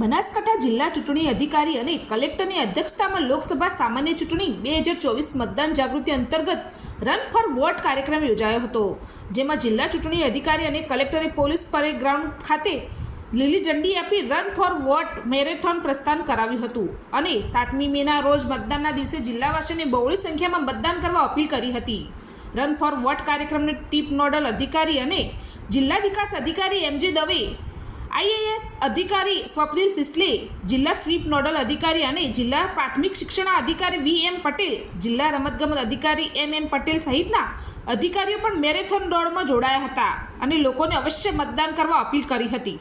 બનાસકાંઠા જિલ્લા ચૂંટણી અધિકારી અને કલેક્ટરની અધ્યક્ષતામાં લોકસભા સામાન્ય ચૂંટણી 2024 મતદાન જાગૃતિ અંતર્ગત રન ફોર વોટ કાર્યક્રમ યોજાયો હતો, જેમાં જિલ્લા ચૂંટણી અધિકારી અને કલેક્ટરે પોલીસ પરેડ ગ્રાઉન્ડ ખાતે લીલી ઝંડી આપી રન ફોર વોટ મેરેથોન પ્રસ્થાન કરાવ્યું હતું અને 7મી મેના રોજ મતદાનના દિવસે જિલ્લાવાસીઓને બહોળી સંખ્યામાં મતદાન કરવા અપીલ કરી હતી। રન ફોર વોટ કાર્યક્રમને ટીપ નોડલ અધિકારી અને જિલ્લા વિકાસ અધિકારી MJ દવે, IAS અધિકારી સ્વપ્નિલ સિસલે, જિલ્લા સ્વીપ નોડલ અધિકારી અને જિલ્લા પ્રાથમિક શિક્ષણ અધિકારી VM પટેલ, જિલ્લા રમતગમત અધિકારી MM પટેલ સહિતના અધિકારીઓ પણ મેરેથોન દોડમાં જોડાયા હતા અને લોકોને અવશ્ય મતદાન કરવા અપીલ કરી હતી।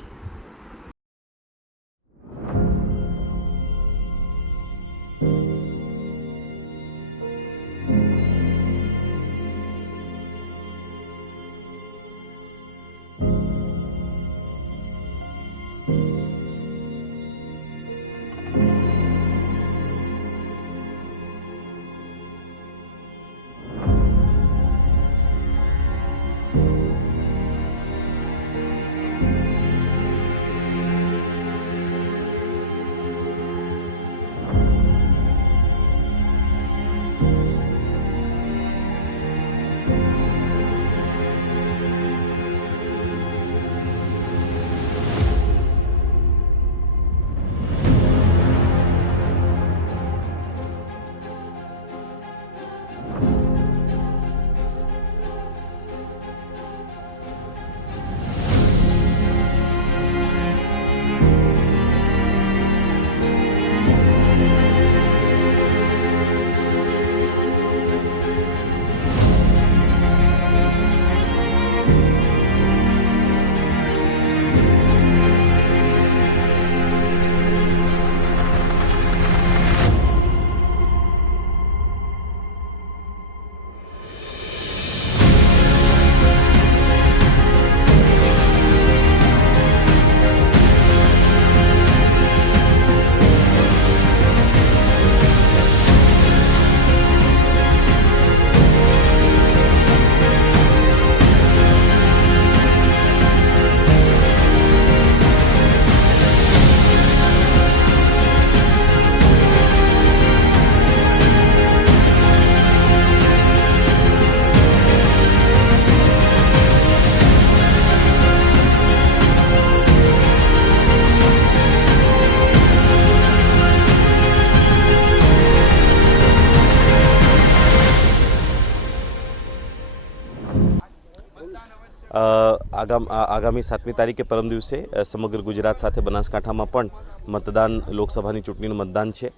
આગામી 7મી તારીખે પરમ દિવસે સમગ્ર ગુજરાત સાથે બનાસકાંઠામાં પણ મતદાન લોકસભાની ચૂંટણીનું મતદાન છે।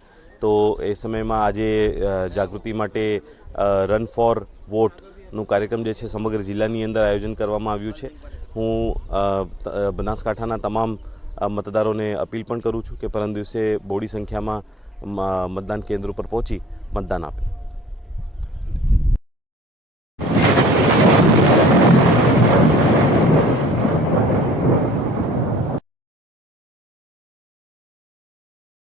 તો એ સમયમાં આજે જાગૃતિ માટે રન ફોર વોટનું કાર્યક્રમ જે છે સમગ્ર જિલ્લાની અંદર આયોજન કરવામાં આવ્યું છે। હું બનાસકાંઠાના તમામ મતદારોને અપીલ પણ કરું છું કે પરમ દિવસે બહોળી સંખ્યામાં મતદાન કેન્દ્રો પર પહોંચી મતદાન આપે।